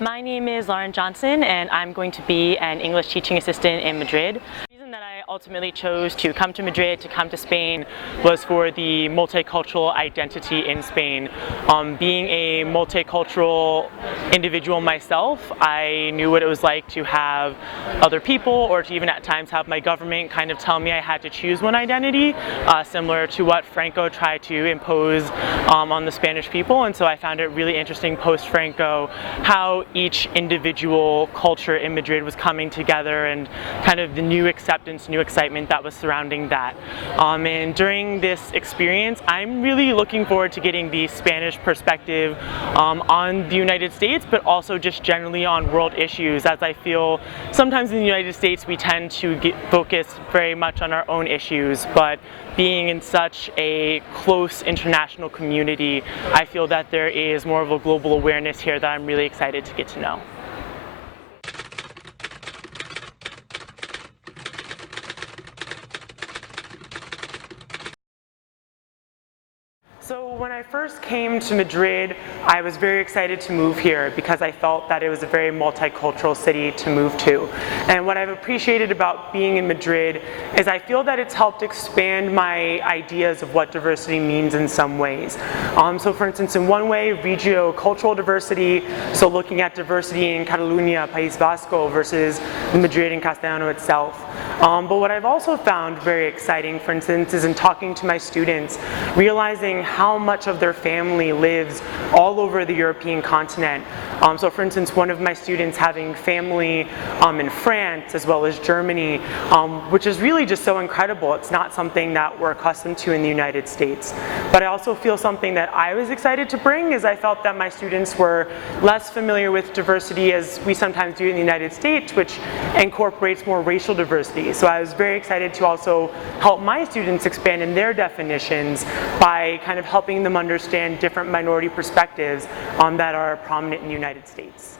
My name is Lauren Johnson, and I'm going to be an English teaching assistant in Madrid. The reason that I ultimately chose to come to Madrid, to come to Spain, was for the multicultural identity in Spain. Being a multicultural individual myself, I knew what it was like to have other people, or to even at times have my government kind of tell me I had to choose one identity, similar to what Franco tried to impose on the Spanish people. And so I found it really interesting post-Franco how each individual culture in Madrid was coming together, and kind of the new acceptance, new excitement that was surrounding that. And during this experience, I'm really looking forward to getting the Spanish perspective on the United States, but also just generally on world issues, as I feel sometimes in the United States we tend to focus very much on our own issues, but being in such a close international community, I feel that there is more of a global awareness here that I'm really excited to get to know. So when I first came to Madrid, I was very excited to move here because I felt that it was a very multicultural city to move to. And what I've appreciated about being in Madrid is I feel that it's helped expand my ideas of what diversity means in some ways. So for instance, in one way, regio-cultural diversity, so looking at diversity in Catalonia, País Vasco versus Madrid and Castellano itself. But what I've also found very exciting, for instance, is in talking to my students, realizing how much of their family lives all over the European continent. So for instance, one of my students having family in France as well as Germany, which is really just so incredible. It's not something that we're accustomed to in the United States. But I also feel something that I was excited to bring is I felt that my students were less familiar with diversity as we sometimes do in the United States, which incorporates more racial diversity. So I was very excited to also help my students expand in their definitions by kind of helping them understand different minority perspectives that are prominent in the United States.